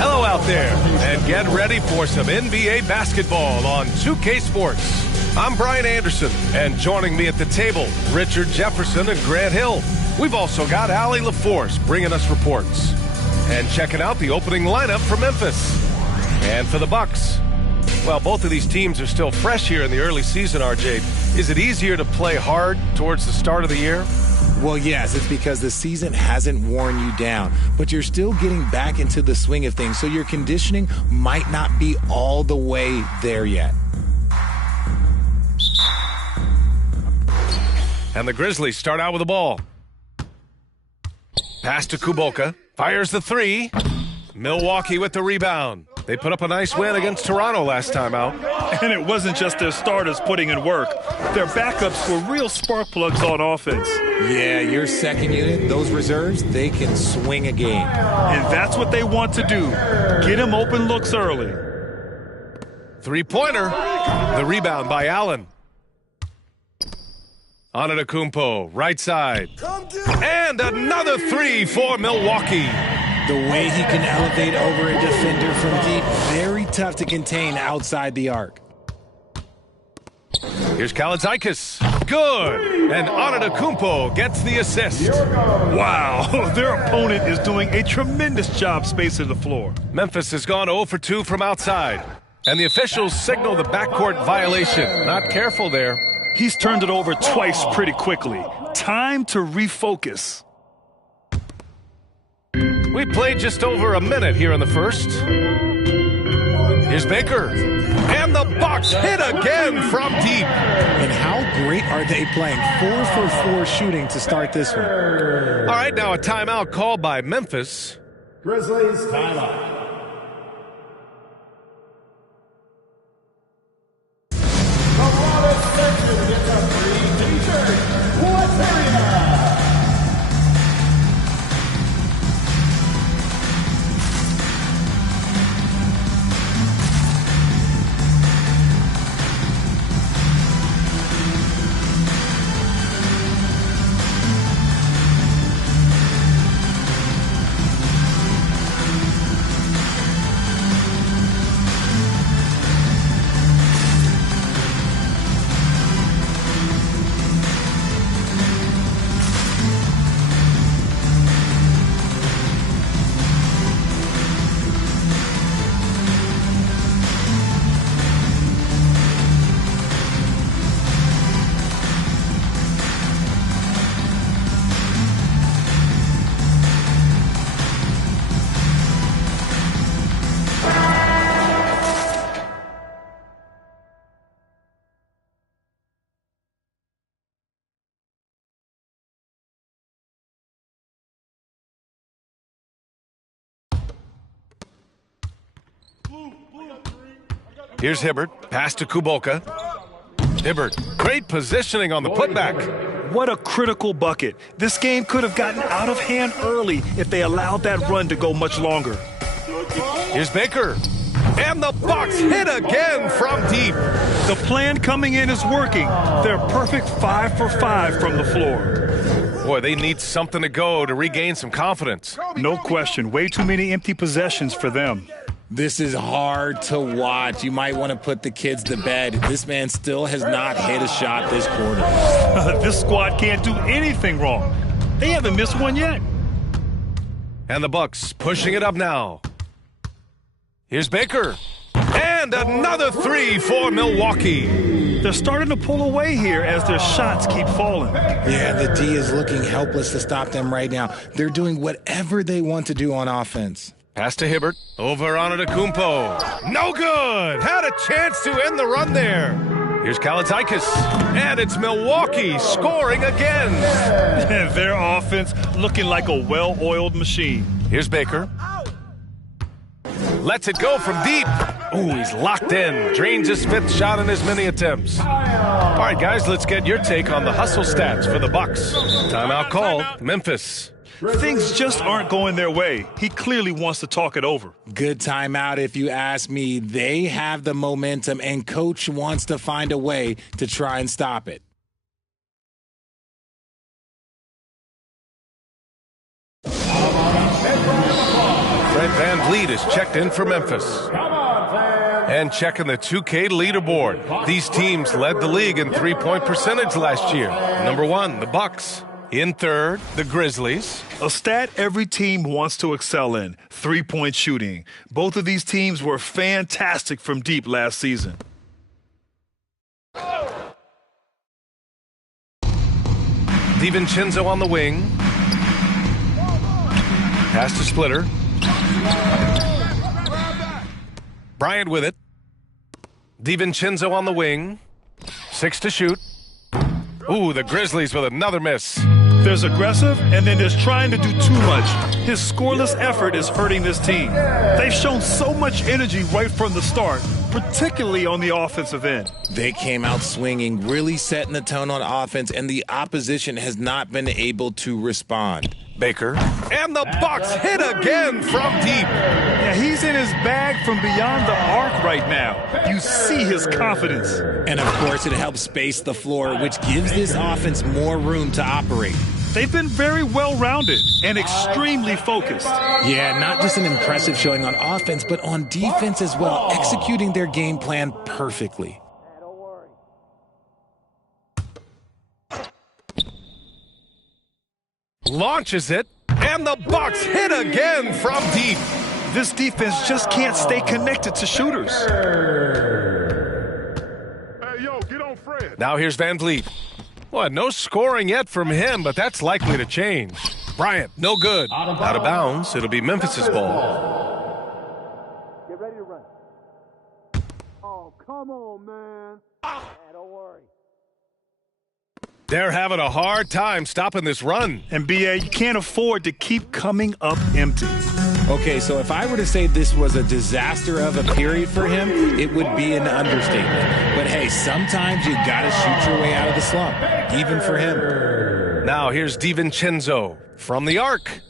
Hello out there, and get ready for some NBA basketball on 2K Sports. I'm Brian Anderson, and joining me at the table, Richard Jefferson and Grant Hill. We've also got Allie LaForce bringing us reports. And checking out the opening lineup for Memphis. And for the Bucks. Well, both of these teams are still fresh here in the early season, RJ. Is it easier to play hard towards the start of the year? Well, yes, it's because the season hasn't worn you down, but you're still getting back into the swing of things, so your conditioning might not be all the way there yet. And the Grizzlies start out with the ball. Pass to Kuboka. Fires the three. Milwaukee with the rebound. They put up a nice win against Toronto last time out. And it wasn't just their starters putting in work. Their backups were real spark plugs on offense. Yeah, your second unit, those reserves, they can swing a game. And that's what they want to do. Get them open looks early. Three-pointer. The rebound by Allen. Antetokounmpo, right side. And another three for Milwaukee. The way he can elevate over a defender from deep, very tough to contain outside the arc. Here's Kalaitzakis. Good. And Antetokounmpo gets the assist. Wow, their opponent is doing a tremendous job spacing the floor. Memphis has gone 0 for 2 from outside. And the officials signal the backcourt violation. Not careful there. He's turned it over twice pretty quickly. Time to refocus. We played just over a minute here in the first. Here's Baker. And the Bucks hit again from deep. And how great are they playing? 4 for 4 shooting to start this one. All right, now a timeout called by Memphis. Grizzlies timeout. Here's Hibbert. Pass to Kuboka. Hibbert, great positioning on the putback. What a critical bucket. This game could have gotten out of hand early if they allowed that run to go much longer. Here's Baker. And the Bucks hit again from deep. The plan coming in is working. They're perfect 5 for 5 from the floor. Boy, they need something to go to regain some confidence. No question. Way too many empty possessions for them. This is hard to watch. You might want to put the kids to bed. This man still has not hit a shot this quarter. This squad can't do anything wrong. They haven't missed one yet. And the Bucks pushing it up now. Here's Baker. And another three for Milwaukee. They're starting to pull away here as their shots keep falling. Yeah, the D is looking helpless to stop them right now. They're doing whatever they want to do on offense. Pass to Hibbert. Over Antetokounmpo. No good. Had a chance to end the run there. Here's Kalaitzakis. And it's Milwaukee scoring again. Their offense looking like a well-oiled machine. Here's Baker. Lets it go from deep. Ooh, he's locked in. Drains his 5th shot in his many attempts. All right, guys, let's get your take on the hustle stats for the Bucks. Timeout called. Memphis. Things just aren't going their way. He clearly wants to talk it over. Good timeout if you ask me. They have the momentum, and Coach wants to find a way to try and stop it. Fred VanVleet is checked in for Memphis. And checking the 2K leaderboard. These teams led the league in three-point percentage last year. Number 1, the Bucks. In 3rd, the Grizzlies. A stat every team wants to excel in, three-point shooting. Both of these teams were fantastic from deep last season. DiVincenzo on the wing. Pass to Splitter. Bryant with it. DiVincenzo on the wing. 6 to shoot. Ooh, the Grizzlies with another miss. There's aggressive, and then there's trying to do too much. His scoreless effort is hurting this team. They've shown so much energy right from the start, particularly on the offensive end. They came out swinging, really setting the tone on offense, and the opposition has not been able to respond. Baker. And the Bucks hit again from deep. Yeah, he's in his bag from beyond the arc right now. You see his confidence. And, of course, it helps space the floor, which gives this offense more room to operate. They've been very well-rounded and extremely focused. Yeah, not just an impressive showing on offense, but on defense as well, executing their game plan perfectly. Launches it, and the Bucks hit again from deep. This defense just can't stay connected to shooters. Hey, yo, get on Fred. Now here's VanVleet. Well, no scoring yet from him, but that's likely to change. Bryant, no good. Out of bounds. It'll be Memphis's ball. Get ready to run. Oh, come on, man. Don't worry. They're having a hard time stopping this run. And, B.A., you can't afford to keep coming up empty. Okay, so if I were to say this was a disaster of a period for him, it would be an understatement. But, hey, sometimes you got to shoot your way out of the slump, even for him. Now here's DiVincenzo from the arc.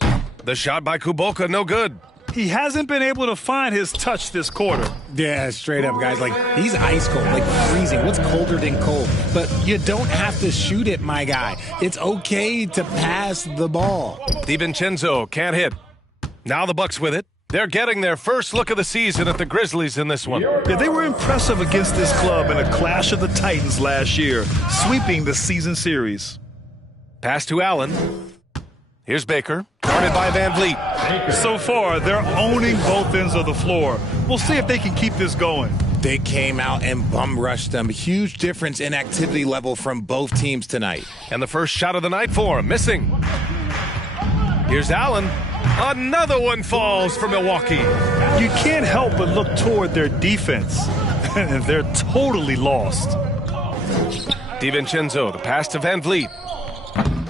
The shot by Kuboka, no good. He hasn't been able to find his touch this quarter. Yeah, straight up, guys. Like, he's ice cold, like freezing. What's colder than cold? But you don't have to shoot it, my guy. It's okay to pass the ball. DiVincenzo can't hit. Now the Bucks with it. They're getting their first look of the season at the Grizzlies in this one. Yeah, they were impressive against this club in a clash of the Titans last year, sweeping the season series. Pass to Allen. Here's Baker, guarded by VanVleet. So far, they're owning both ends of the floor. We'll see if they can keep this going. They came out and bum rushed them. Huge difference in activity level from both teams tonight. And the first shot of the night for him, missing. Here's Allen. Another one falls for Milwaukee. You can't help but look toward their defense. And they're totally lost. DiVincenzo, the pass to VanVleet.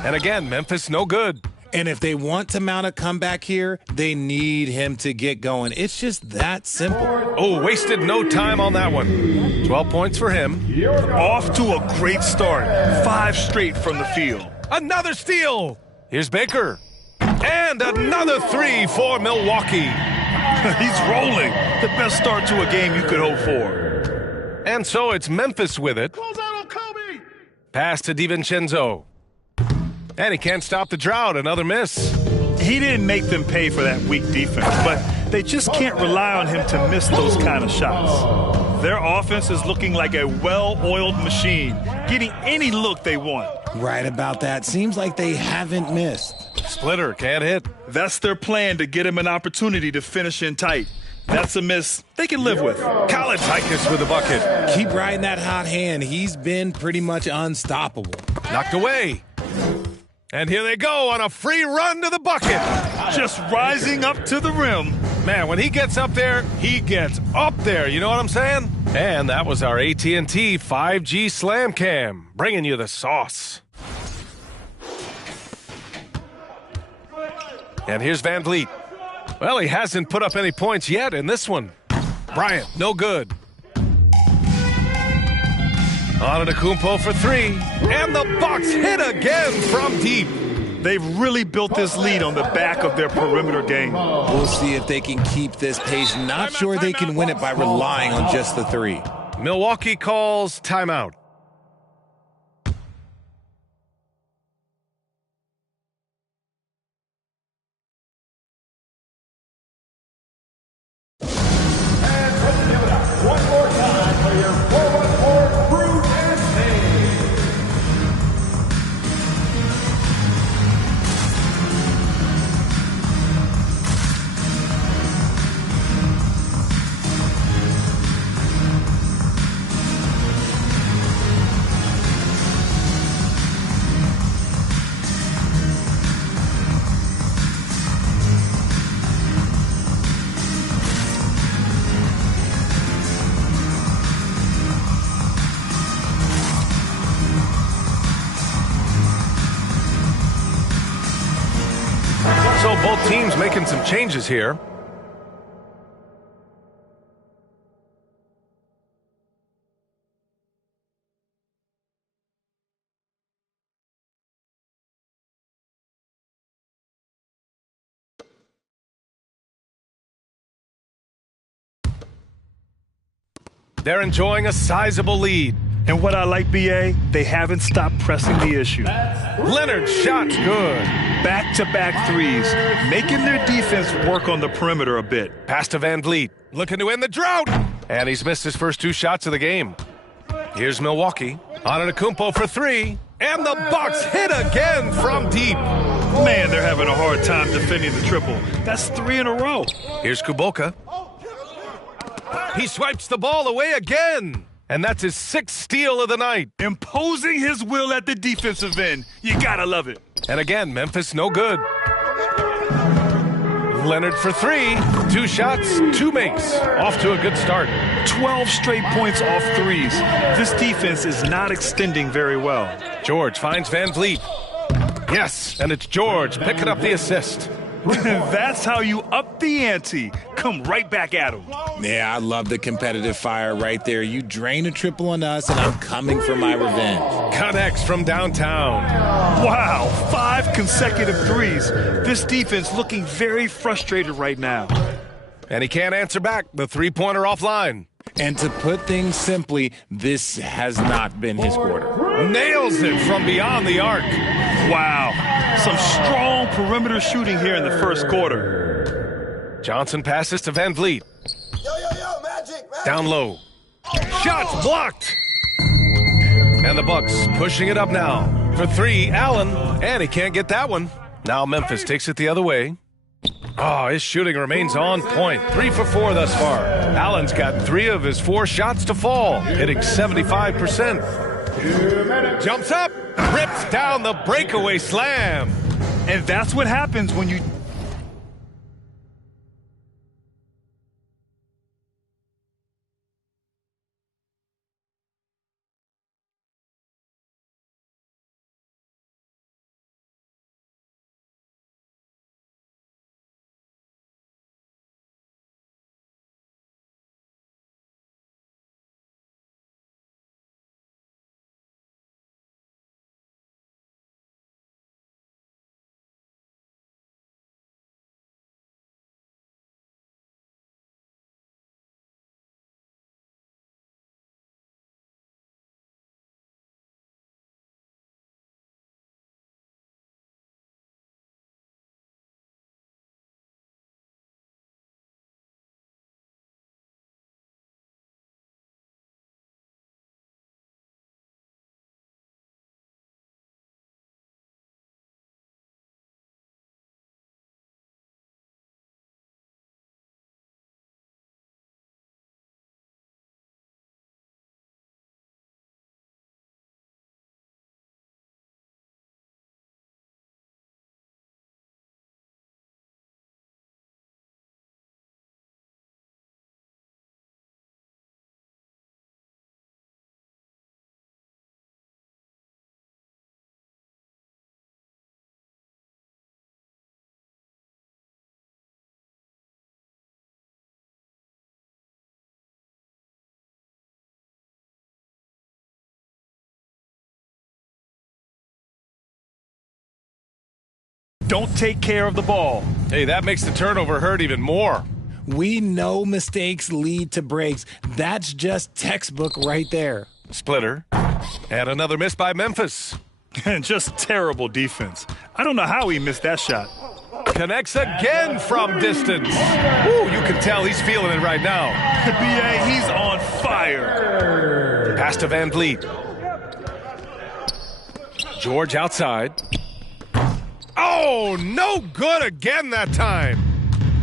And again, Memphis no good. And if they want to mount a comeback here, they need him to get going. It's just that simple. Oh, wasted no time on that one. 12 points for him. Off to a great start. 5 straight from the field. Another steal. Here's Baker. And another 3 for Milwaukee. He's rolling. The best start to a game you could hope for. And so it's Memphis with it. Close out on Kobe. Pass to DiVincenzo. And he can't stop the drought. Another miss. He didn't make them pay for that weak defense, but they just can't rely on him to miss those kind of shots. Their offense is looking like a well-oiled machine, getting any look they want. Right about that. Seems like they haven't missed. Splitter can't hit. That's their plan to get him an opportunity to finish in tight. That's a miss they can live with. Kalaitis with the bucket. Keep riding that hot hand. He's been pretty much unstoppable. Knocked away. And here they go on a free run to the bucket. Just rising up to the rim. Man, when he gets up there, he gets up there. You know what I'm saying? And that was our AT&T 5G Slam Cam, bringing you the sauce. And here's VanVleet. Well, he hasn't put up any points yet in this one. Bryant, no good. Antetokounmpo for three. And the Bucks hit again from deep. They've really built this lead on the back of their perimeter game. We'll see if they can keep this pace. Not sure they can win it by relying on just the three. Milwaukee calls timeout. One more time for your 4-on-4 Brew and So both teams making some changes here. They're enjoying a sizable lead. And what I like, B.A., they haven't stopped pressing the issue. Leonard's shot's good. Back-to-back threes, making their defense work on the perimeter a bit. Pass to Van Vliet, looking to end the drought. And he's missed his first two shots of the game. Here's Milwaukee. Antetokounmpo for three. And the Bucks hit again from deep. Man, they're having a hard time defending the triple. That's three in a row. Here's Kuboka. He swipes the ball away again. And that's his sixth steal of the night. Imposing his will at the defensive end. You gotta love it. And again, Memphis no good. Leonard for three. Two shots, two makes. Off to a good start. 12 straight points off threes. This defense is not extending very well. George finds Van Vliet. Yes, and it's George picking up the assist. That's how you up the ante. Come right back at him. Yeah, I love the competitive fire right there. You drain a triple on us, and I'm coming for my revenge. Connects from downtown. Wow, 5 consecutive threes. This defense looking very frustrated right now. And he can't answer back. The three-pointer offline. And to put things simply, this has not been his quarter. Nails it from beyond the arc. Wow, some strong perimeter shooting here in the first quarter. Johnson passes to Van Vliet. Magic. Down low. Shots blocked. And the Bucks pushing it up now. For three, Allen. And he can't get that one. Now Memphis takes it the other way. Oh, his shooting remains on point. 3 for 4 thus far. Allen's got 3 of his 4 shots to fall, hitting 75%. Jumps up, rips down the breakaway slam. And that's what happens when you don't take care of the ball. Hey, that makes the turnover hurt even more. We know mistakes lead to breaks. That's just textbook right there. Splitter. And another miss by Memphis. And just terrible defense. I don't know how he missed that shot. Connects again from distance. Ooh, you can tell he's feeling it right now. B.A., he's on fire. Pass to Van Vliet. George outside. Oh, no good again that time.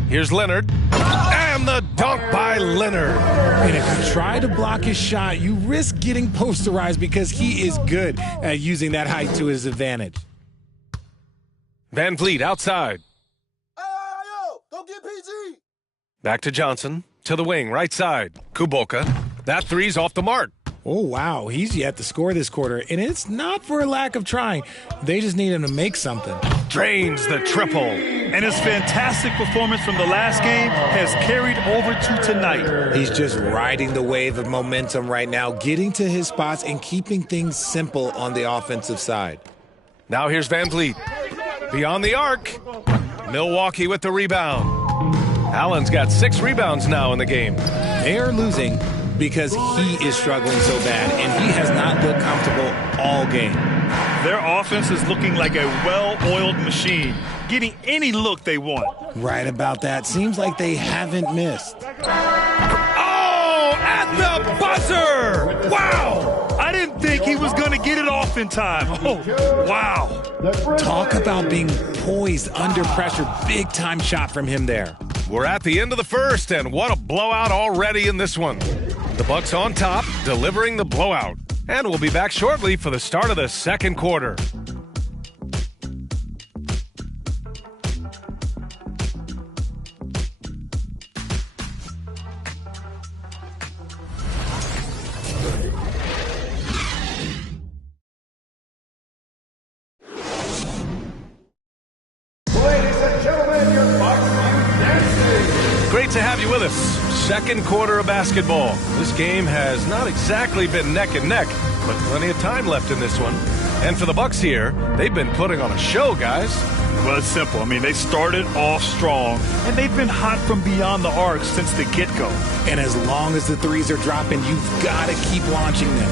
Here's Leonard. And the dunk by Leonard. And if you try to block his shot, you risk getting posterized because he is good at using that height to his advantage. Van Vliet outside. Don't get PG. Back to Johnson. To the wing, right side. Kuboka. That three's off the mark. Oh, wow. He's yet to score this quarter, and it's not for a lack of trying. They just need him to make something. Drains the triple. And his fantastic performance from the last game has carried over to tonight. He's just riding the wave of momentum right now, getting to his spots and keeping things simple on the offensive side. Now here's Van Vliet. Beyond the arc. Milwaukee with the rebound. Allen's got 6 rebounds now in the game. They are losing because he is struggling so bad, and he has not looked comfortable all game. Their offense is looking like a well-oiled machine, getting any look they want. Right about that. Seems like they haven't missed. Oh, at the buzzer! Wow! I didn't think he was going to get it off in time. Oh, wow. Talk about being poised under pressure. Big-time shot from him there. We're at the end of the first, and what a blowout already in this one. The Bucks on top, delivering the blowout. And we'll be back shortly for the start of the second quarter. Ladies and gentlemen, your Bucks Youth Dancing. Great to have you with us. Second quarter of basketball. This game has not exactly been neck and neck, but plenty of time left in this one. And for the Bucks here, they've been putting on a show, guys. Well, it's simple. I mean, they started off strong, and they've been hot from beyond the arc since the get-go. And as long as the threes are dropping, you've got to keep launching them.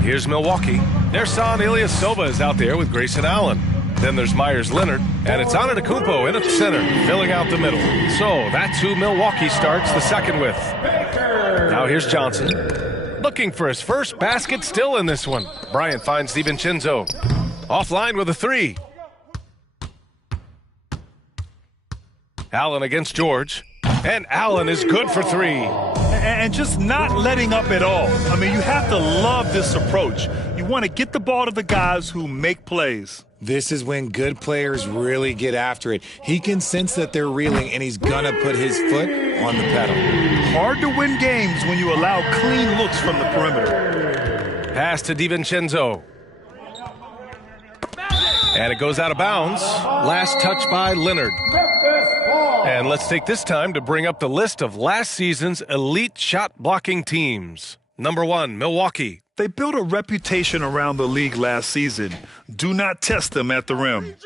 Here's Milwaukee. Their son Ilyasova is out there with Grayson Allen. Then there's Myers Leonard, and it's Antetokounmpo in at the center, filling out the middle. So that's who Milwaukee starts the second with. Now here's Johnson, looking for his first basket still in this one. Bryant finds DiVincenzo. Offline with a three. Allen against George, and Allen is good for 3. And just not letting up at all. I mean, you have to love this approach. You want to get the ball to the guys who make plays. This is when good players really get after it. He can sense that they're reeling, and he's going to put his foot on the pedal. Hard to win games when you allow clean looks from the perimeter. Pass to DiVincenzo. And it goes out of bounds. Last touch by Leonard. And let's take this time to bring up the list of last season's elite shot blocking teams. Number 1, Milwaukee. They built a reputation around the league last season. Do not test them at the rim.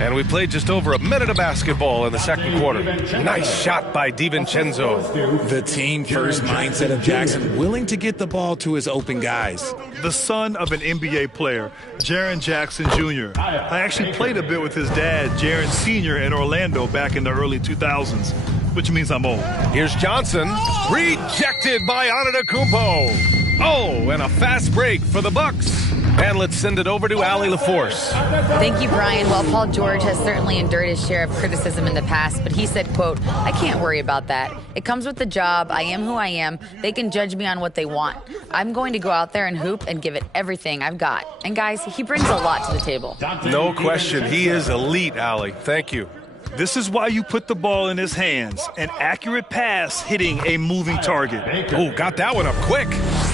And we played just over a minute of basketball in the second quarter. Nice shot by DiVincenzo. The team-first mindset of Jackson, willing to get the ball to his open guys. The son of an NBA player, Jaren Jackson Jr. I actually played a bit with his dad, Jaren Sr. in Orlando back in the early 2000s, which means I'm old. Here's Johnson, rejected by Antetokounmpo. Oh, and a fast break for the Bucks. And let's send it over to Allie LaForce. Thank you, Brian. Well, Paul George has certainly endured his share of criticism in the past, but he said, quote, "I can't worry about that. It comes with the job. I am who I am. They can judge me on what they want. I'm going to go out there and hoop and give it everything I've got." And guys, he brings a lot to the table. No question. He is elite, Allie. Thank you. This is why you put the ball in his hands. An accurate pass hitting a moving target. Oh, got that one up quick.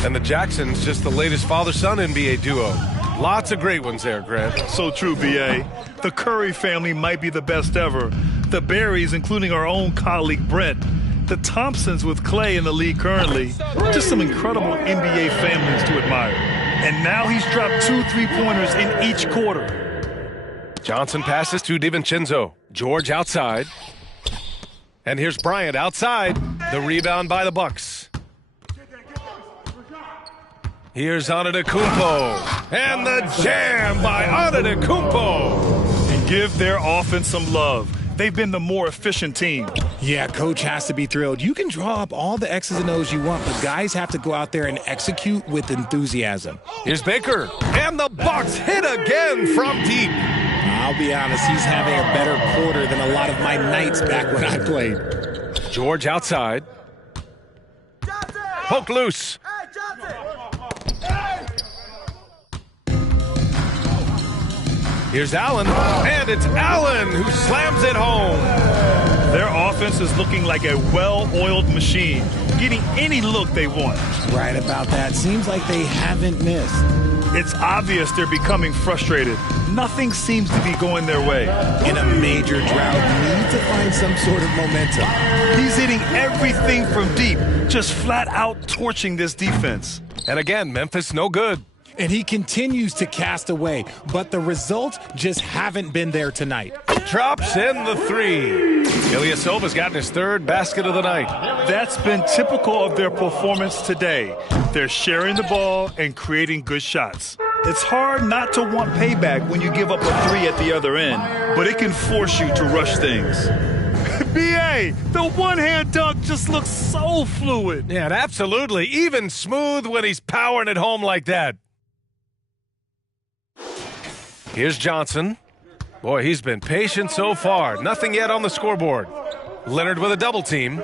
And the Jacksons, just the latest father-son NBA duo. Lots of great ones there, Grant. So true, B.A. The Curry family might be the best ever. The Berrys, including our own colleague Brent. The Thompsons with Clay in the league currently. Just some incredible NBA families to admire. And now he's dropped 2 3-pointers in each quarter. Johnson passes to DiVincenzo. George outside. And here's Bryant outside. The rebound by the Bucks. Here's Antetokounmpo. And the jam by Antetokounmpo. And give their offense some love. They've been the more efficient team. Yeah, coach has to be thrilled. You can draw up all the X's and O's you want, but guys have to go out there and execute with enthusiasm. Here's Baker. And the Bucks hit again from deep. I'll be honest, he's having a better quarter than a lot of my nights back when I played. George outside. Poked loose. Here's Allen, and it's Allen who slams it home. Their offense is looking like a well-oiled machine, getting any look they want. Right about that. Seems like they haven't missed. It's obvious they're becoming frustrated. Nothing seems to be going their way. In a major drought, need to find some sort of momentum. He's hitting everything from deep, just flat out torching this defense. And again, Memphis no good. And he continues to cast away, but the results just haven't been there tonight. Drops in the three. Ilyasova's gotten his third basket of the night. That's been typical of their performance today. They're sharing the ball and creating good shots. It's hard not to want payback when you give up a three at the other end, but it can force you to rush things. B.A., the one-hand dunk just looks so fluid. Yeah, absolutely. Even smooth when he's powering it home like that. Here's Johnson. Boy, he's been patient so far. Nothing yet on the scoreboard. Leonard with a double team.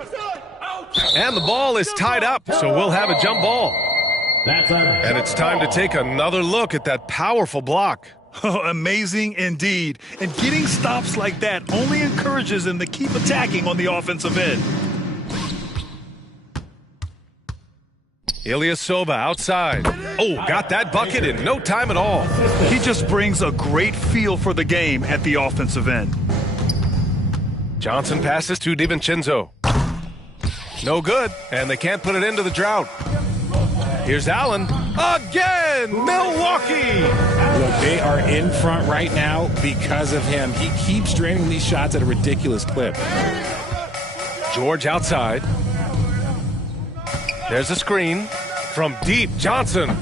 And the ball is tied up, so we'll have a jump ball. And it's time to take another look at that powerful block. Oh, amazing indeed. And getting stops like that only encourages them to keep attacking on the offensive end. Ilyasova outside. Oh, got that bucket in no time at all. He just brings a great feel for the game at the offensive end. Johnson passes to DiVincenzo. No good, and they can't put it into the drought. Here's Allen. Again, Milwaukee! Look, they are in front right now because of him. He keeps draining these shots at a ridiculous clip. George outside. There's a screen from deep. Johnson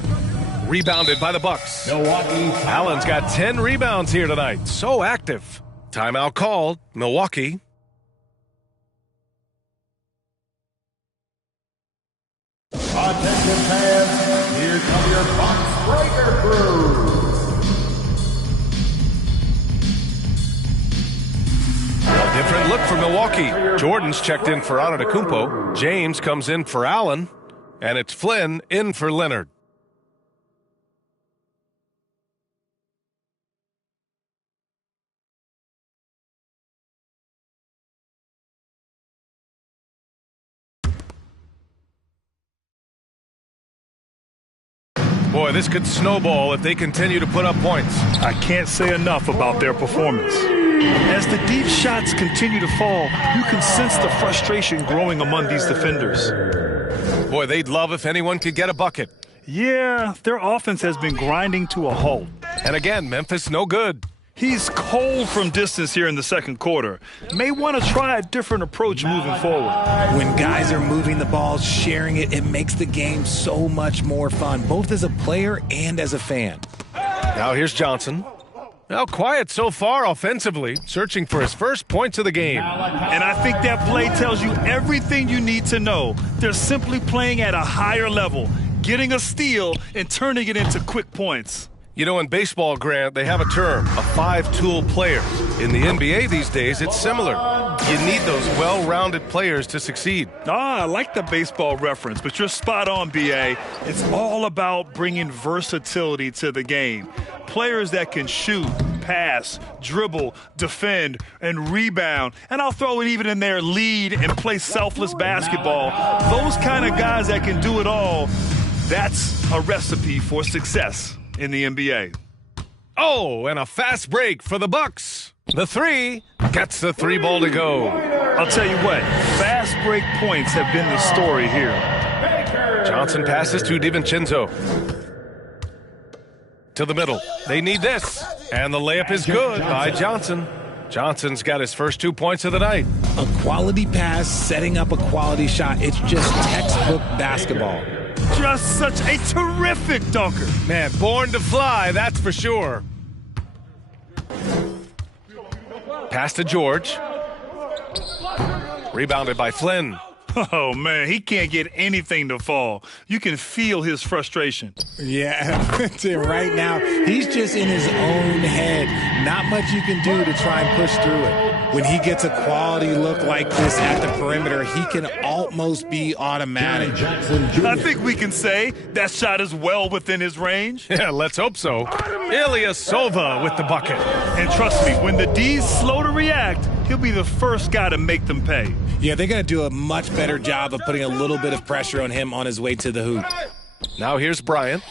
rebounded by the Bucks. Milwaukee. Allen's got 10 rebounds here tonight. So active. Timeout called. Milwaukee. Attention fans, here come your Box Breaker crew. A different look for Milwaukee. Jordan's checked in for Antetokounmpo. James comes in for Allen. And it's Flynn in for Leonard. Boy, this could snowball if they continue to put up points. I can't say enough about their performance. As the deep shots continue to fall, you can sense the frustration growing among these defenders. Boy, they'd love if anyone could get a bucket. Yeah, their offense has been grinding to a halt. And again, Memphis no good. He's cold from distance here in the second quarter. May want to try a different approach moving forward. When guys are moving the ball, sharing it, it makes the game so much more fun, both as a player and as a fan. Now here's Johnson. Now quiet so far offensively, searching for his first points of the game. And I think that play tells you everything you need to know. They're simply playing at a higher level, getting a steal and turning it into quick points. You know, in baseball, Grant, they have a term, a five-tool player. In the NBA these days, it's similar. You need those well-rounded players to succeed. I like the baseball reference, but you're spot on, B.A. It's all about bringing versatility to the game. Players that can shoot, pass, dribble, defend, and rebound. And I'll throw it even in there, lead and play selfless basketball. Those kind of guys that can do it all, that's a recipe for success in the NBA. Oh, and a fast break for the Bucks. The three gets the three ball to go. I'll tell you what, fast break points have been the story here. Johnson passes to DiVincenzo. To the middle. They need this. And the layup is good by Johnson. Johnson's got his first 2 points of the night. A quality pass, setting up a quality shot. It's just textbook basketball. Just such a terrific dunker. Man, born to fly, that's for sure. Pass to George. Rebounded by Flynn. Oh, man, he can't get anything to fall. You can feel his frustration. Yeah, right now, he's just in his own head. Not much you can do to try and push through it. When he gets a quality look like this at the perimeter, he can almost be automatic. I think we can say that shot is well within his range. Yeah, let's hope so. Ilyasova with the bucket. And trust me, when the D's slow to react, he'll be the first guy to make them pay. Yeah, they're going to do a much better job of putting a little bit of pressure on him on his way to the hoop. Now here's Bryant.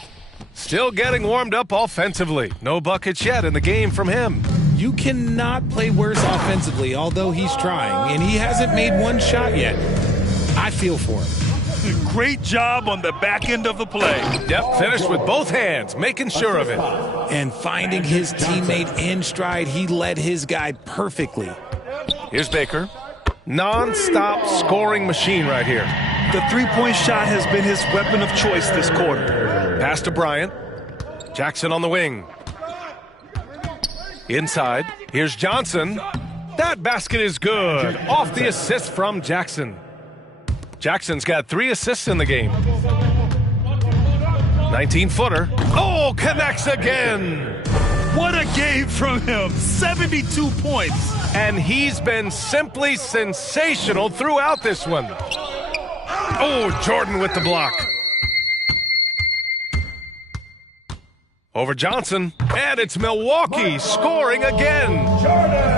Still getting warmed up offensively. No buckets yet in the game from him. You cannot play worse offensively, although he's trying, and he hasn't made one shot yet. I feel for him. Great job on the back end of the play. Yep, finished with both hands, making sure of it. And finding his teammate in stride, he led his guy perfectly. Here's Baker. Non-stop scoring machine right here. The three-point shot has been his weapon of choice this quarter. Pass to Bryant. Jackson on the wing. Inside. Here's Johnson. That basket is good. Off the assist from Jackson. Jackson's got 3 assists in the game. 19-footer. Oh, connects again. What a game from him. 72 points. And he's been simply sensational throughout this one. Oh, Jordan with the block. Over Johnson. And it's Milwaukee scoring again.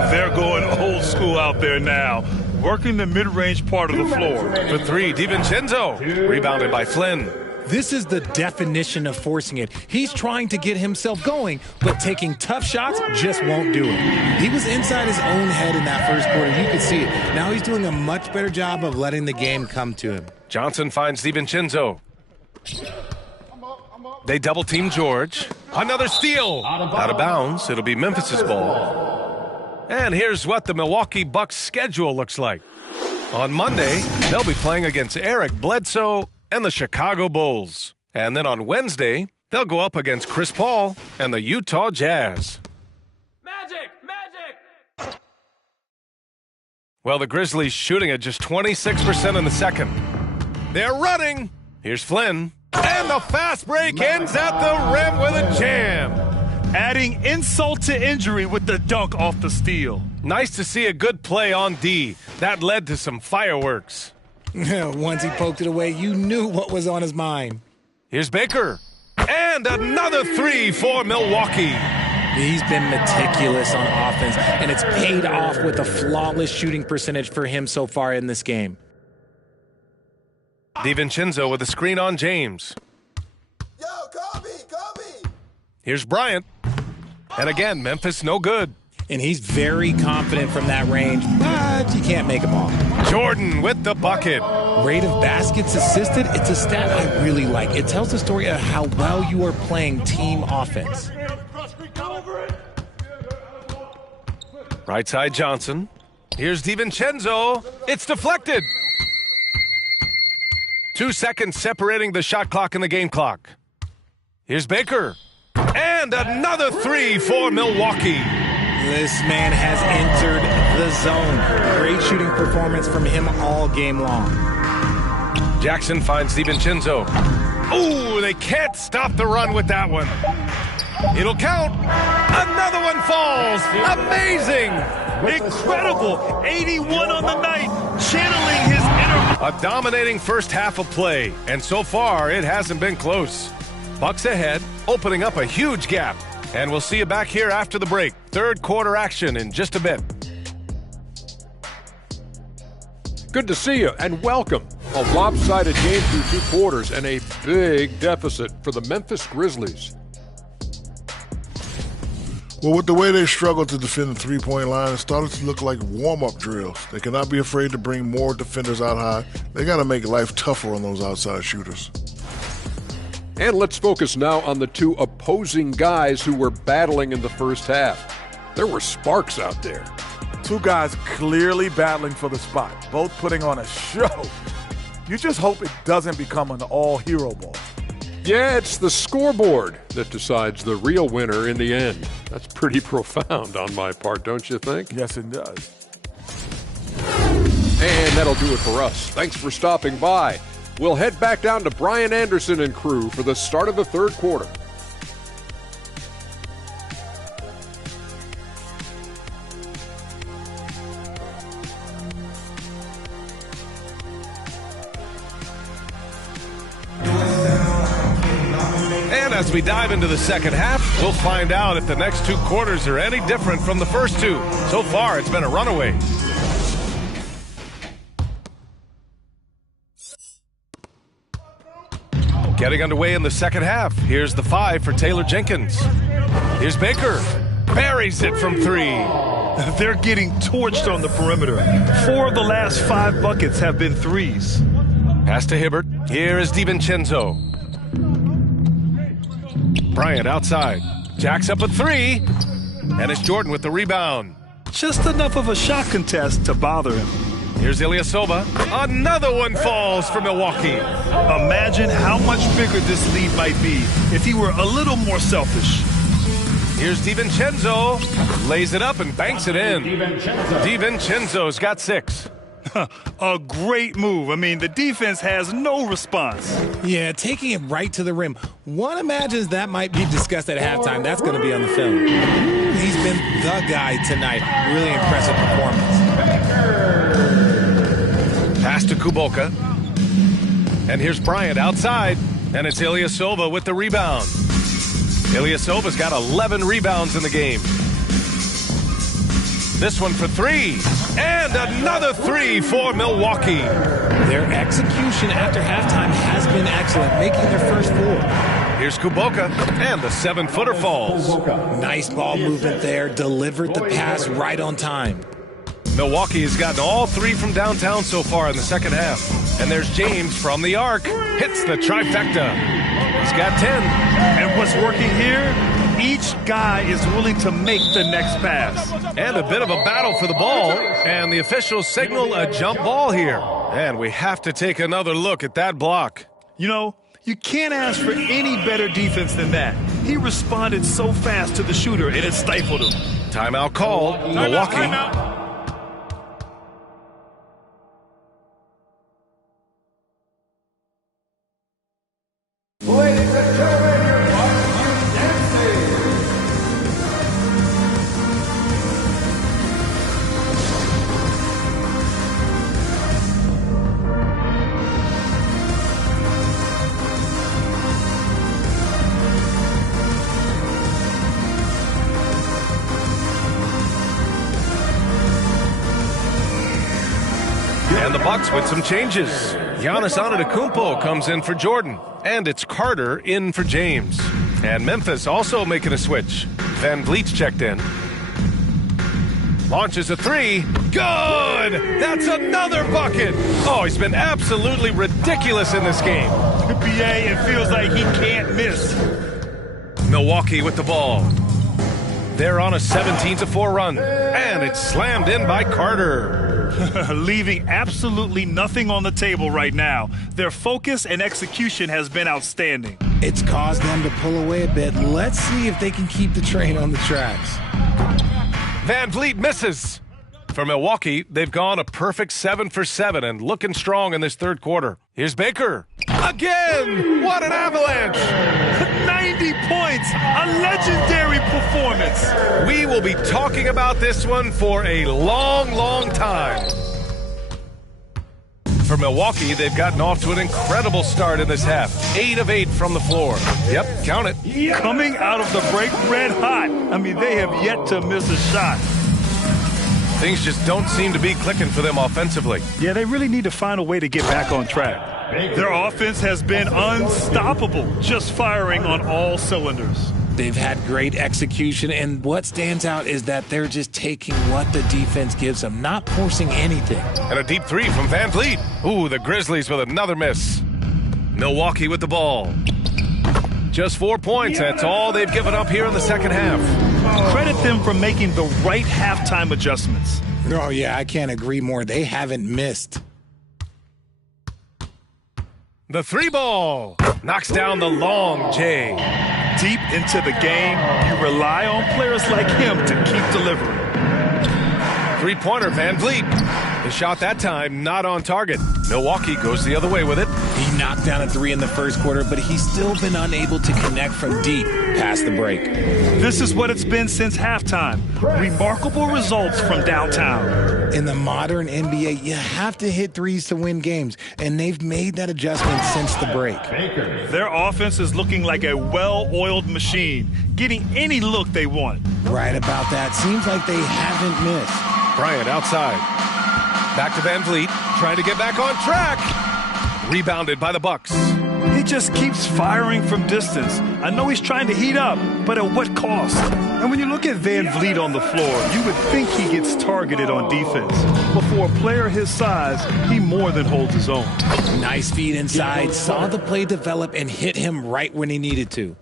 They're going old school out there now, working the mid-range part of the floor. For 3, DiVincenzo. Rebounded by Flynn. This is the definition of forcing it. He's trying to get himself going, but taking tough shots just won't do it. He was inside his own head in that first quarter. You could see it. Now he's doing a much better job of letting the game come to him. Johnson finds DiVincenzo. They double-team George. Another steal. Out of bounds. It'll be Memphis's ball. And here's what the Milwaukee Bucks schedule looks like. On Monday, they'll be playing against Eric Bledsoe and the Chicago Bulls. And then on Wednesday, they'll go up against Chris Paul and the Utah Jazz. Magic! Well, the Grizzlies shooting at just 26% in the second. They're running. Here's Flynn. And the fast break ends at the rim with a jam. Adding insult to injury with the dunk off the steal. Nice to see a good play on D. That led to some fireworks. Once he poked it away, you knew what was on his mind. Here's Baker. And another 3 for Milwaukee. He's been meticulous on offense, and it's paid off with a flawless shooting percentage for him so far in this game. DiVincenzo with a screen on James. Yo, Kobe! Here's Bryant. And again, Memphis no good. And he's very confident from that range, but you can't make him all. Jordan with the bucket. Rate of baskets assisted, it's a stat I really like. It tells the story of how well you are playing team offense. Right side Johnson. Here's DiVincenzo. It's deflected. 2 seconds separating the shot clock and the game clock. Here's Baker. And another 3 for Milwaukee. This man has entered the zone. Great shooting performance from him all game long. Jackson finds DiVincenzo. Ooh, they can't stop the run with that one. It'll count. Another one falls. Amazing. Incredible. 81 on the night. Channeling his inner... A dominating first half of play. And so far, it hasn't been close. Bucks ahead, opening up a huge gap. And we'll see you back here after the break. Third quarter action in just a bit. Good to see you and welcome. A lopsided game through 2 quarters and a big deficit for the Memphis Grizzlies. Well, with the way they struggled to defend the three-point line, it started to look like warm-up drills. They cannot be afraid to bring more defenders out high. They got to make life tougher on those outside shooters. And let's focus now on the two opposing guys who were battling in the first half. There were sparks out there. Two guys clearly battling for the spot, both putting on a show. You just hope it doesn't become an all-hero ball. Yeah, it's the scoreboard that decides the real winner in the end. That's pretty profound on my part, don't you think? Yes, it does. And that'll do it for us. Thanks for stopping by. We'll head back down to Brian Anderson and crew for the start of the third quarter. And as we dive into the second half, we'll find out if the next two quarters are any different from the first two. So far, it's been a runaway. Getting underway in the second half. Here's the 5 for Taylor Jenkins. Here's Baker. Buries it from 3. They're getting torched on the perimeter. 4 of the last 5 buckets have been threes. Pass to Hibbert. Here is DiVincenzo. Bryant outside. Jacks up a 3. And it's Jordan with the rebound. Just enough of a shot contest to bother him. Here's Ilyasova. Another one falls for Milwaukee. Imagine how much bigger this lead might be if he were a little more selfish. Here's DiVincenzo. Lays it up and banks it in. DiVincenzo's got 6. A great move. I mean, the defense has no response. Yeah, taking it right to the rim. One imagines that might be discussed at halftime. That's going to be on the film. He's been the guy tonight. Really impressive performance. Pass to Kuboka. And here's Bryant outside. And it's Ilyasova with the rebound. Ilyasova's got 11 rebounds in the game. This one for 3. And another 3 for Milwaukee. Their execution after halftime has been excellent, making their first 4. Here's Kuboka. And the 7-footer falls. Nice ball movement there. Delivered the pass right on time. Milwaukee has gotten all 3 from downtown so far in the second half. And there's James from the arc. Hits the trifecta. He's got 10. And what's working here? Each guy is willing to make the next pass. And a bit of a battle for the ball. And the officials signal a jump ball here. And we have to take another look at that block. You know, you can't ask for any better defense than that. He responded so fast to the shooter, and it stifled him. Timeout called. Milwaukee. Timeout. Ladies and gentlemen, your Mark dancing. And the Bucks with some changes. Giannis Antetokounmpo comes in for Jordan. And it's Carter in for James. And Memphis also making a switch. Van Vliet's checked in. Launches a 3. Good! That's another bucket! Oh, he's been absolutely ridiculous in this game. BA, it feels like he can't miss. Milwaukee with the ball. They're on a 17-4 run. And it's slammed in by Carter. Leaving absolutely nothing on the table right now. Their focus and execution has been outstanding. It's caused them to pull away a bit. Let's see if they can keep the train on the tracks. Van Vliet misses. For Milwaukee, they've gone a perfect 7 for 7 and looking strong in this third quarter. Here's Baker. Again! What an avalanche! 90 points! A legendary performance! We will be talking about this one for a long, long time. For Milwaukee, they've gotten off to an incredible start in this half. 8 of 8 from the floor. Yep, count it. Coming out of the break red hot. I mean, they have yet to miss a shot. Things just don't seem to be clicking for them offensively. Yeah, they really need to find a way to get back on track. Their offense has been unstoppable, just firing on all cylinders. They've had great execution, and what stands out is that they're just taking what the defense gives them, not forcing anything. And a deep 3 from Van Vliet. Ooh, the Grizzlies with another miss. Milwaukee with the ball. Just 4 points. That's all they've given up here in the second half. Credit them for making the right halftime adjustments. Oh, yeah, I can't agree more. They haven't missed. The 3 ball knocks down the long J. Deep into the game, you rely on players like him to keep delivering. 3-pointer, Van Vliet. The shot that time not on target. Milwaukee goes the other way with it. He knocked down a 3 in the first quarter, but he's still been unable to connect from deep past the break. This is what it's been since halftime. Remarkable results from downtown. In the modern NBA, you have to hit threes to win games, and they've made that adjustment since the break. Their offense is looking like a well-oiled machine, getting any look they want. Right about that. Seems like they haven't missed. Bryant outside. Back to Van Vliet, trying to get back on track. Rebounded by the Bucks. He just keeps firing from distance. I know he's trying to heat up, but at what cost? And when you look at Van Vliet on the floor, you would think he gets targeted on defense. But for a player his size, he more than holds his own. Nice feed inside, saw the play develop and hit him right when he needed to.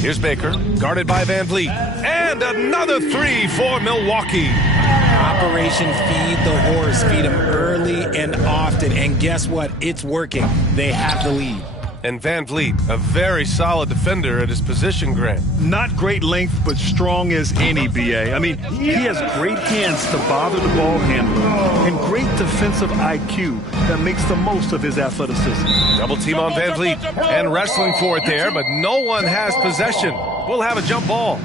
Here's Baker, guarded by Van Vliet. And another 3 for Milwaukee. Operation Feed the Horse. Feed him early and often. And guess what? It's working. They have the lead. And Van Vliet, a very solid defender at his position, Grant. Not great length, but strong as any, B.A. I mean, he has great hands to bother the ball handler and great defensive IQ that makes the most of his athleticism. Double team on Van Vliet and wrestling for it there, but no one has possession. We'll have a jump ball.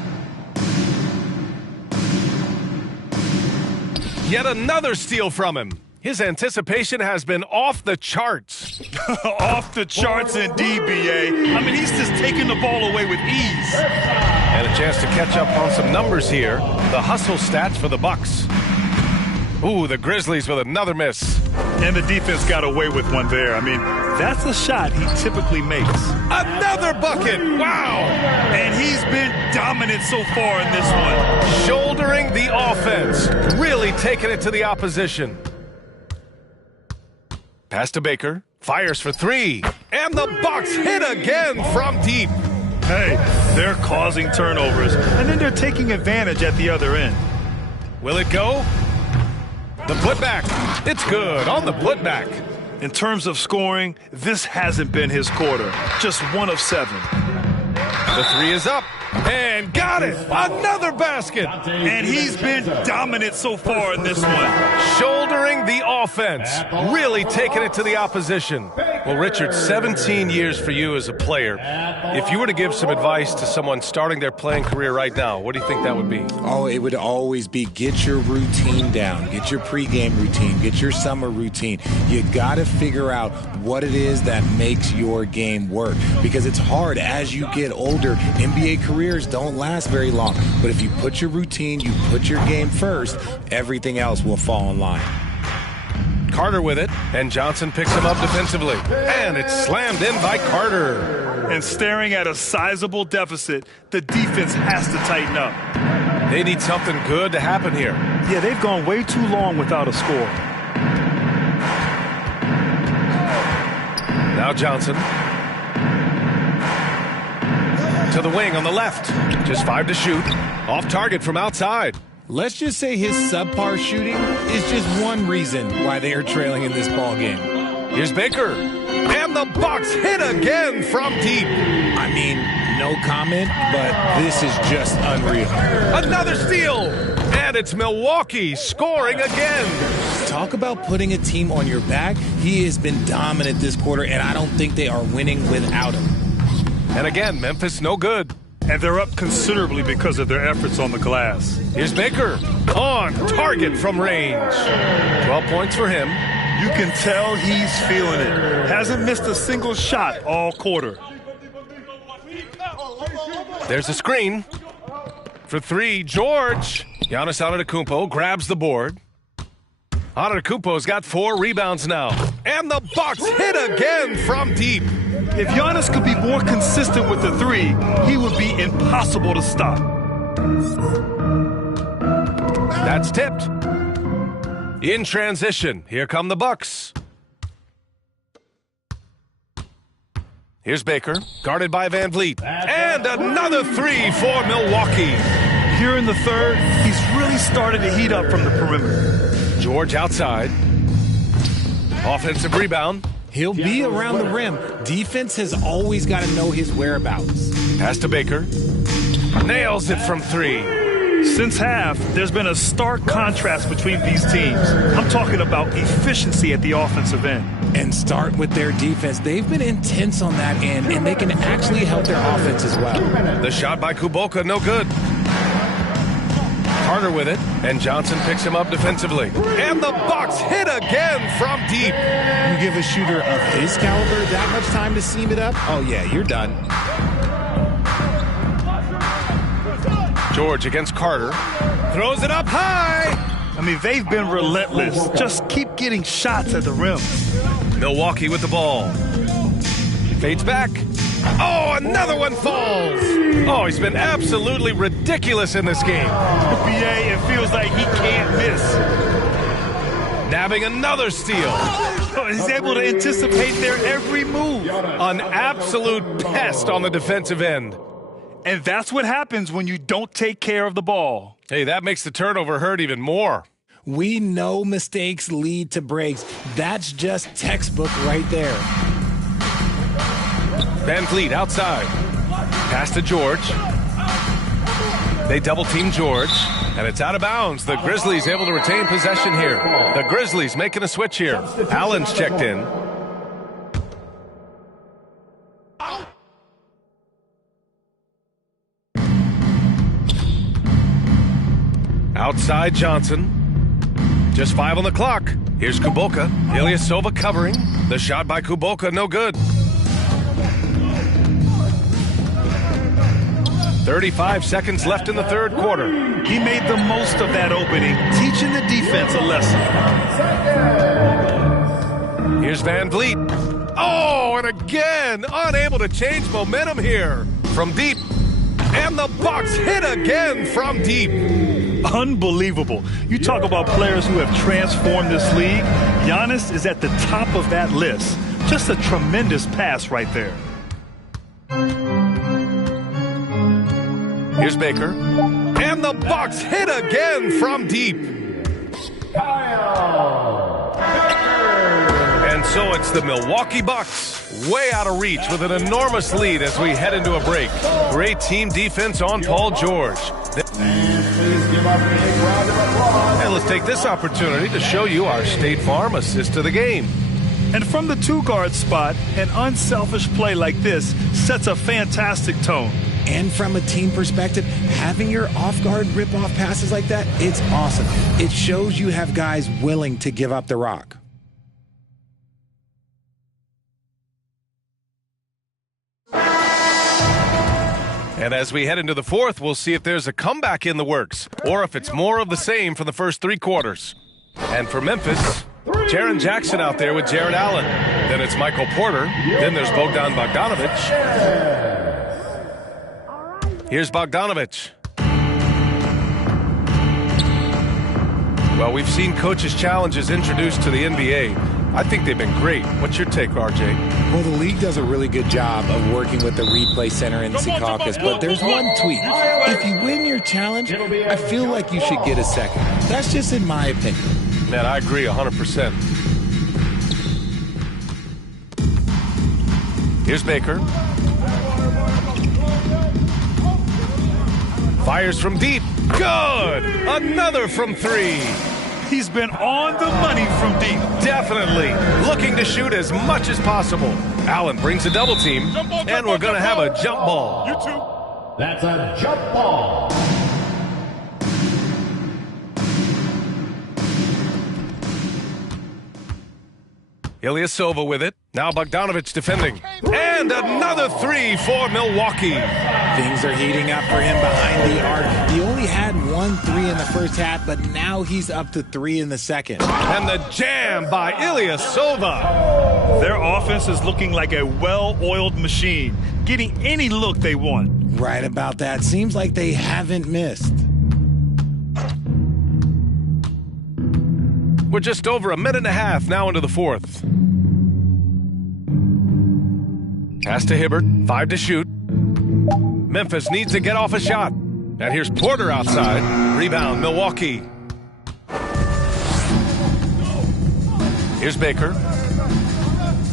Yet another steal from him. His anticipation has been off the charts. Off the charts indeed, B.A. I mean, he's just taking the ball away with ease. And a chance to catch up on some numbers here. The hustle stats for the Bucks. Ooh, the Grizzlies with another miss. And the defense got away with one there. I mean, that's a shot he typically makes. Another bucket! Wow! And he's been dominant so far in this one. Shouldering the offense. Really taking it to the opposition. Pass to Baker, fires for 3, and the Bucks hit again from deep. Hey, they're causing turnovers, and then they're taking advantage at the other end. Will it go? The putback. It's good on the putback. In terms of scoring, this hasn't been his quarter. Just 1 of 7. The 3 is up. And got it! Another basket! And he's been dominant so far in this one. Shouldering the offense. Really taking it to the opposition. Well, Richard, 17 years for you as a player. If you were to give some advice to someone starting their playing career right now, what do you think that would be? Oh, it would always be get your routine down. Get your pregame routine. Get your summer routine. You got to figure out what it is that makes your game work. Because it's hard as you get older. NBA careers don't last very long. But if you put your routine, you put your game first, everything else will fall in line. Carter with it, and Johnson picks him up defensively. And it's slammed in by Carter. And staring at a sizable deficit, the defense has to tighten up. They need something good to happen here. Yeah, they've gone way too long without a score. Now Johnson. To the wing on the left. Just 5 to shoot. Off target from outside. Let's just say his subpar shooting is just one reason why they are trailing in this ball game. Here's Baker. And the Bucks hit again from deep. I mean, no comment, but this is just unreal. Another steal. And it's Milwaukee scoring again. Talk about putting a team on your back. He has been dominant this quarter, and I don't think they are winning without him. And again, Memphis no good. And they're up considerably because of their efforts on the glass. Here's Baker on target from range. 12 points for him. You can tell he's feeling it. Hasn't missed a single shot all quarter. There's a screen. For 3, George. Giannis Antetokounmpo grabs the board. Antetokounmpo's got 4 rebounds now. And the Bucks hit again from deep. If Giannis could be more consistent with the 3, he would be impossible to stop. That's tipped. In transition, here come the Bucks. Here's Baker, guarded by Van Vliet. And another three for Milwaukee. Here in the third, he's really started to heat up from the perimeter. George outside. Offensive rebound. He'll be around the rim. Defense has always got to know his whereabouts. Pass to Baker. Nails it from three. Since half, there's been a stark contrast between these teams. I'm talking about efficiency at the offensive end. And start with their defense. They've been intense on that end, and they can actually help their offense as well. The shot by Kuboka, no good. Carter with it, and Johnson picks him up defensively. And the Bucks hit again from deep. You give a shooter of his caliber that much time to seam it up, oh yeah, you're done. George against Carter. Throws it up high. I mean, they've been relentless. Just keep getting shots at the rim. Milwaukee with the ball. Fades back. Oh, another one falls. Oh, he's been absolutely ridiculous in this game. BA, it feels like he can't miss. Nabbing another steal. He's able to anticipate their every move. An absolute pest on the defensive end. And that's what happens when you don't take care of the ball. Hey, that makes the turnover hurt even more. We know mistakes lead to breaks. That's just textbook right there. Van Vliet outside. Pass to George. They double-team George, and it's out of bounds. The Grizzlies able to retain possession here. The Grizzlies making a switch here. Allen's checked in. Outside Johnson. Just 5 on the clock. Here's Kuboka. Ilyasova covering. The shot by Kuboka, no good. 35 seconds left in the third quarter. He made the most of that opening, teaching the defense a lesson. Here's Van Vliet. Oh, and again, unable to change momentum here. From deep. And the Bucks hit again from deep. Unbelievable. You talk about players who have transformed this league. Giannis is at the top of that list. Just a tremendous pass right there. Here's Baker. And the Bucks hit again from deep. And so it's the Milwaukee Bucks way out of reach with an enormous lead as we head into a break. Great team defense on Paul George. And let's take this opportunity to show you our State Farm assist to the game. And from the two-guard spot, an unselfish play like this sets a fantastic tone. And from a team perspective, having your off-guard rip-off passes like that, it's awesome. It shows you have guys willing to give up the rock. And as we head into the fourth, we'll see if there's a comeback in the works or if it's more of the same for the first 3 quarters. And for Memphis, Jaren Jackson out there with Jared Allen. Then it's Michael Porter. Then there's Bogdan Bogdanovic. Here's Bogdanovic. Well, we've seen coaches' challenges introduced to the NBA. I think they've been great. What's your take, RJ? Well, the league does a really good job of working with the replay center in Secaucus, but there's one tweak. If you win your challenge, I feel like you should get a second. That's just in my opinion. Man, I agree 100%. Here's Baker. Fires from deep. Good! Another from 3. He's been on the money from deep. Definitely. Looking to shoot as much as possible. Allen brings a double team, and we're going to have a jump ball. You too. That's a jump ball. Ilyasova with it. Now Bogdanovic defending. And another 3 for Milwaukee. Things are heating up for him behind the arc. He only had 1 3 in the first half, but now he's up to 3 in the second. And the jam by Ilyasova. Their offense is looking like a well-oiled machine, getting any look they want. Right about that. Seems like they haven't missed. We're just over a minute and a half now into the fourth. Pass to Hibbert. 5 to shoot. Memphis needs to get off a shot. And here's Porter outside. Rebound, Milwaukee. Here's Baker.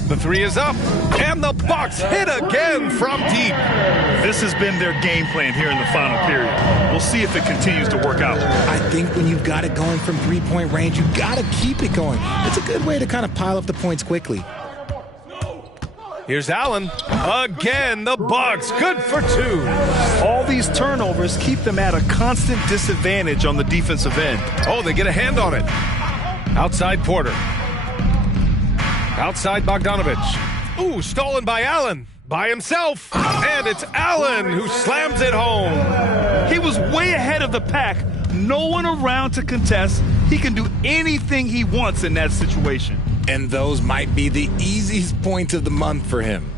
The 3 is up. And the Bucks hit again from deep. This has been their game plan here in the final period. We'll see if it continues to work out. I think when you've got it going from three-point range, you've got to keep it going. It's a good way to kind of pile up the points quickly. Here's Allen. Again, the Bucks. Good for 2. All these turnovers keep them at a constant disadvantage on the defensive end. Oh, they get a hand on it. Outside Porter. Outside Bogdanovich. Ooh, stolen by Allen. By himself. And it's Allen who slams it home. He was way ahead of the pack. No one around to contest. He can do anything he wants in that situation. And those might be the easiest points of the month for him.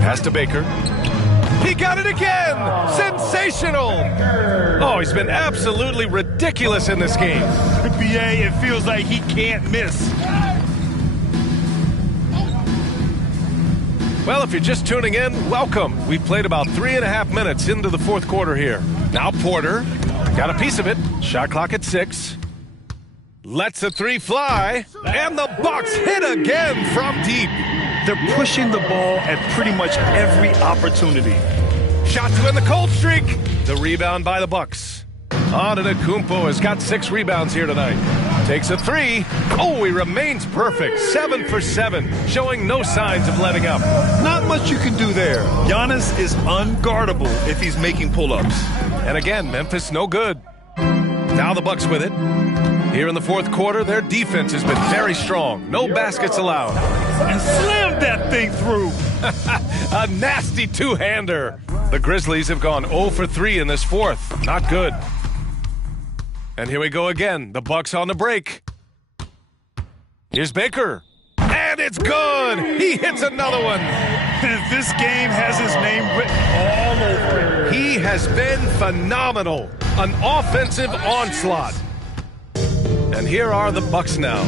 Pass to Baker. He got it again! Sensational! Oh, he's been absolutely ridiculous in this game. BA, it feels like he can't miss. Well, if you're just tuning in, welcome. We've played about 3.5 minutes into the fourth quarter here. Now Porter got a piece of it. Shot clock at 6. Lets the 3 fly. And the Bucks hit again from deep. They're pushing the ball at pretty much every opportunity. Shot to end the cold streak. The rebound by the Bucks. Antetokounmpo has got 6 rebounds here tonight. Takes a 3. Oh, he remains perfect. 7 for 7, showing no signs of letting up. Not much you can do there. Giannis is unguardable if he's making pull-ups. And again, Memphis no good. Now the Bucks with it. Here in the fourth quarter, their defense has been very strong. No baskets allowed. And slammed that thing through. A nasty two-hander. The Grizzlies have gone 0 for 3 in this fourth. Not good. And here we go again. The Bucks on the break. Here's Baker. And it's good. He hits another one. And this game has his name written all over it. He has been phenomenal. An offensive onslaught. And here are the Bucks now.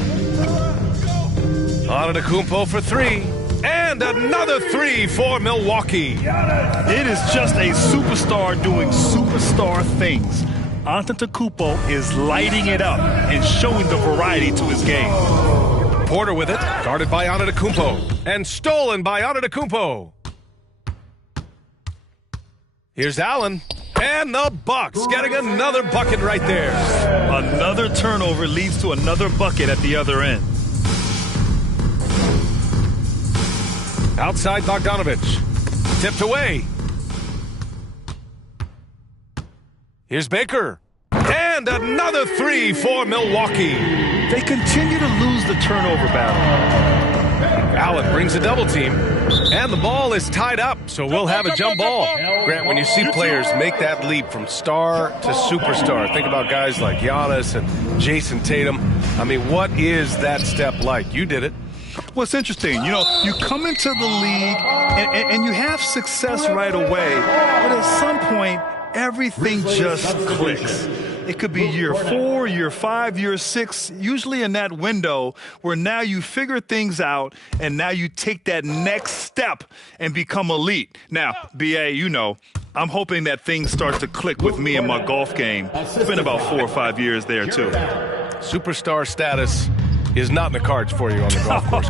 Antetokounmpo for 3. And another 3 for Milwaukee. It is just a superstar doing superstar things. Antetokounmpo is lighting it up and showing the variety to his game. Porter with it, guarded by Antetokounmpo, and stolen by Antetokounmpo. Here's Allen, and the Bucks getting another bucket right there. Another turnover leads to another bucket at the other end. Outside Bogdanovich, tipped away. Here's Baker, and another 3 for Milwaukee. They continue to lose the turnover battle. Allen brings a double team, and the ball is tied up, so we'll have a jump ball. Grant, when you see players make that leap from star to superstar, think about guys like Giannis and Jason Tatum. I mean, what is that step like? You did it. Well, it's interesting. You know, you come into the league and you have success right away, but at some point, everything just clicks. It could be year 4, year 5, year 6, usually in that window where now you figure things out and now you take that next step and become elite. Now, BA, you know, I'm hoping that things start to click with me in my golf game. It's been about 4 or 5 years there, too. Superstar status is not in the cards for you on the golf course.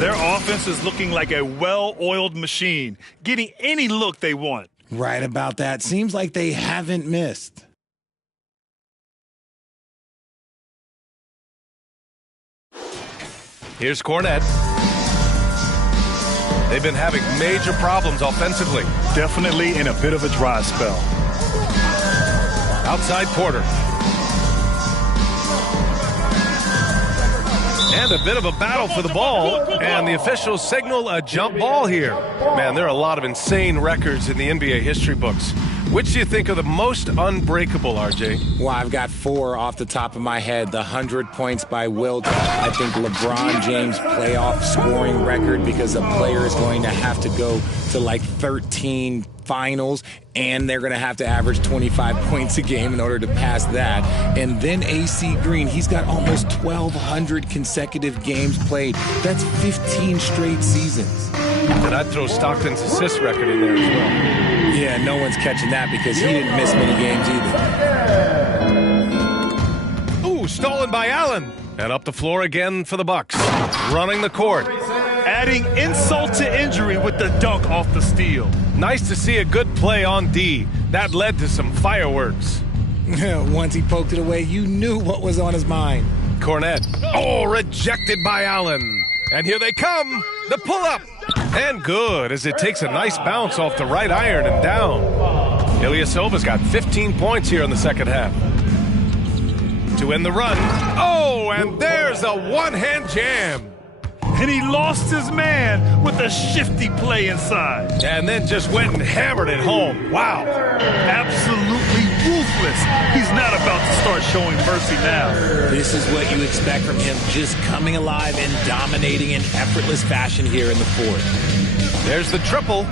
Their offense is looking like a well-oiled machine, getting any look they want. Right about that. Seems like they haven't missed. Here's Cornette. They've been having major problems offensively. Definitely in a bit of a dry spell. Outside Porter. And a bit of a battle for the ball, and the officials signal a jump ball here. Man, there are a lot of insane records in the NBA history books. Which do you think are the most unbreakable, RJ? Well, I've got 4 off the top of my head. The 100 points by Wilt. I think LeBron James' playoff scoring record, because a player is going to have to go to like 13 finals, and they're going to have to average 25 points a game in order to pass that. And then AC Green, he's got almost 1,200 consecutive games played. That's 15 straight seasons. And I'd throw Stockton's assist record in there as well. Yeah, no one's catching that because he didn't miss many games either. Ooh, stolen by Allen. And up the floor again for the Bucks. Running the court. Adding insult to injury with the dunk off the steal. Nice to see a good play on D. That led to some fireworks. Once he poked it away, you knew what was on his mind. Cornette. Oh, rejected by Allen. And here they come. The pull-up. And good, as it takes a nice bounce off the right iron and down. Ilyasova's got 15 points here in the second half. To end the run. Oh, and there's a one-hand jam. And he lost his man with a shifty play inside. And then just went and hammered it home. Wow. Absolutely ruthless. He's not about to start showing mercy now. This is what you expect from him, just coming alive and dominating in effortless fashion here in the fourth. There's the triple.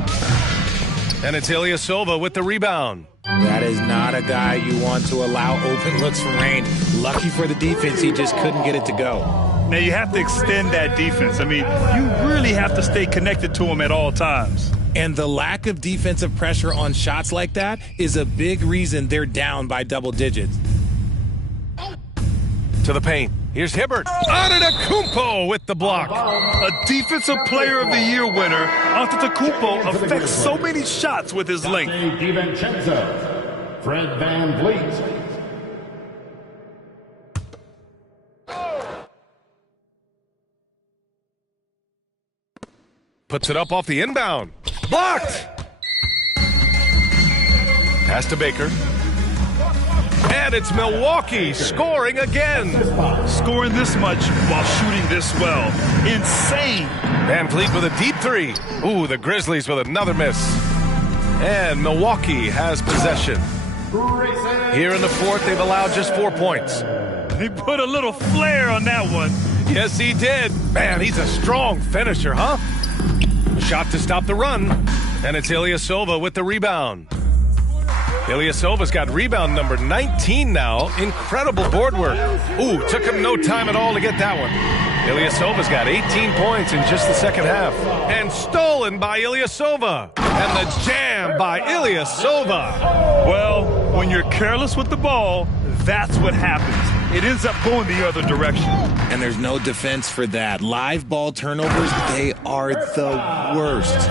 And it's Ilyasova with the rebound. That is not a guy you want to allow open looks from range. Lucky for the defense, he just couldn't get it to go. Now, you have to extend that defense. I mean, you really have to stay connected to him at all times. And the lack of defensive pressure on shots like that is a big reason they're down by double digits. To the paint. Here's Hibbert. Antetokounmpo with the block. A Defensive Player of the Year winner, Antetokounmpo affects so many shots with his length. DiVincenzo, Fred VanVleet. Puts it up off the inbound. Blocked! Pass to Baker. And it's Milwaukee scoring again. Scoring this much while shooting this well. Insane. VanVleet with a deep three. Ooh, the Grizzlies with another miss. And Milwaukee has possession. Here in the fourth, they've allowed just 4 points. He put a little flair on that one. Yes, he did. Man, he's a strong finisher, huh? Shot to stop the run. And it's Ilyasova with the rebound. Ilyasova's got rebound number 19 now. Incredible board work. Ooh, took him no time at all to get that one. Ilyasova's got 18 points in just the second half. And stolen by Ilyasova. And the jam by Ilyasova. Well, when you're careless with the ball, that's what happens. It ends up going the other direction. And there's no defense for that. Live ball turnovers, they are the worst.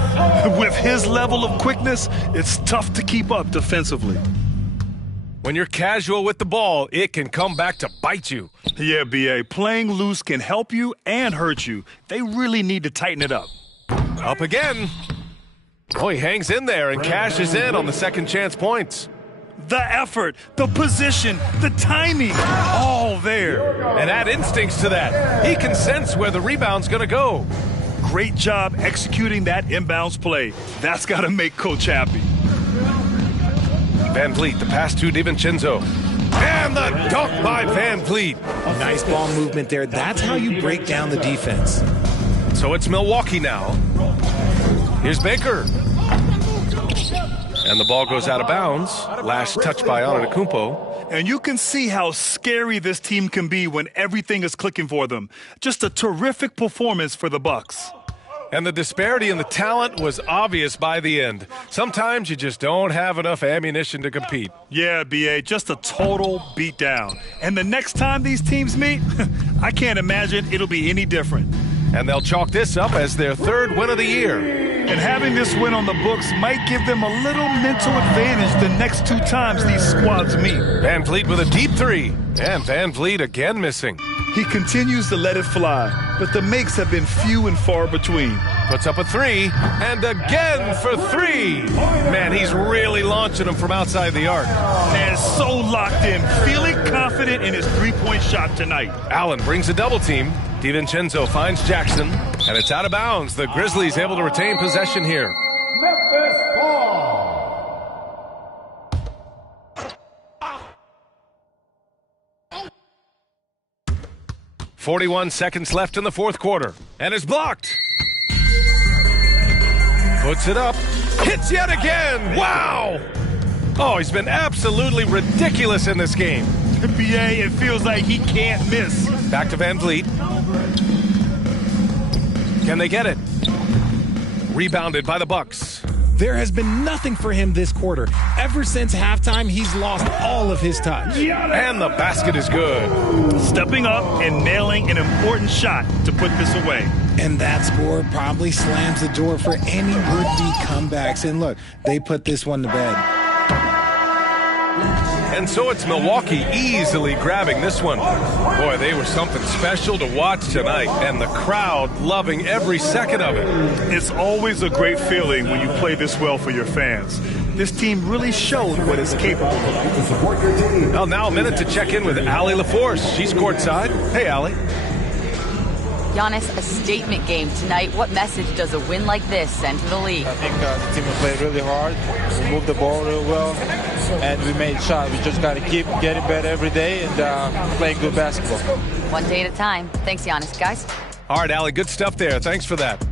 With his level of quickness, it's tough to keep up defensively. When you're casual with the ball, it can come back to bite you. Yeah, B.A., playing loose can help you and hurt you. They really need to tighten it up. Up again. Oh, he hangs in there and cashes in on the second chance points. The effort, the position, the timing, all there. And add instincts to that. He can sense where the rebound's going to go. Great job executing that inbounds play. That's got to make Coach happy. VanVleet, the pass to DiVincenzo. And the dunk by VanVleet. Nice ball movement there. That's how you break down the defense. So it's Milwaukee now. Here's Baker. And the ball goes out of bounds. Last touch by Antetokounmpo. And you can see how scary this team can be when everything is clicking for them. Just a terrific performance for the Bucks. And the disparity in the talent was obvious by the end. Sometimes you just don't have enough ammunition to compete. Yeah, B.A., just a total beatdown. And the next time these teams meet, I can't imagine it'll be any different. And they'll chalk this up as their third win of the year. And having this win on the books might give them a little mental advantage the next 2 times these squads meet. VanVleet with a deep three. And VanVleet again missing. He continues to let it fly, but the makes have been few and far between. Puts up a three, and again for 3. Man, he's really launching them from outside the arc. And so locked in, feeling confident in his three-point shot tonight. Allen brings a double team. DiVincenzo finds Jackson, and it's out of bounds. The Grizzlies able to retain possession here. Memphis ball. 41 seconds left in the fourth quarter. And is blocked. Puts it up. Hits yet again. Wow. Oh, he's been absolutely ridiculous in this game. NBA, it feels like he can't miss. Back to Van Vliet. Can they get it? Rebounded by the Bucks. There has been nothing for him this quarter. Ever since halftime, he's lost all of his touch. And the basket is good. Stepping up and nailing an important shot to put this away. And that score probably slams the door for any would-be comebacks. And look, they put this one to bed. And so it's Milwaukee easily grabbing this one. Boy, they were something special to watch tonight, and the crowd loving every second of it. It's always a great feeling when you play this well for your fans. This team really showed what it's capable of. Well, now a minute to check in with Allie LaForce. She's courtside. Hey, Allie. Giannis, a statement game tonight. What message does a win like this send to the league? I think the team will play really hard. We moved the ball real well, and we made shots. We just got to keep getting better every day and playing good basketball. One day at a time. Thanks, Giannis. Guys? All right, Allie, good stuff there. Thanks for that.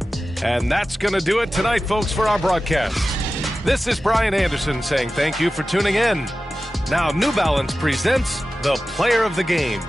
And that's going to do it tonight, folks, for our broadcast. This is Brian Anderson saying thank you for tuning in. Now, New Balance presents the Player of the Game.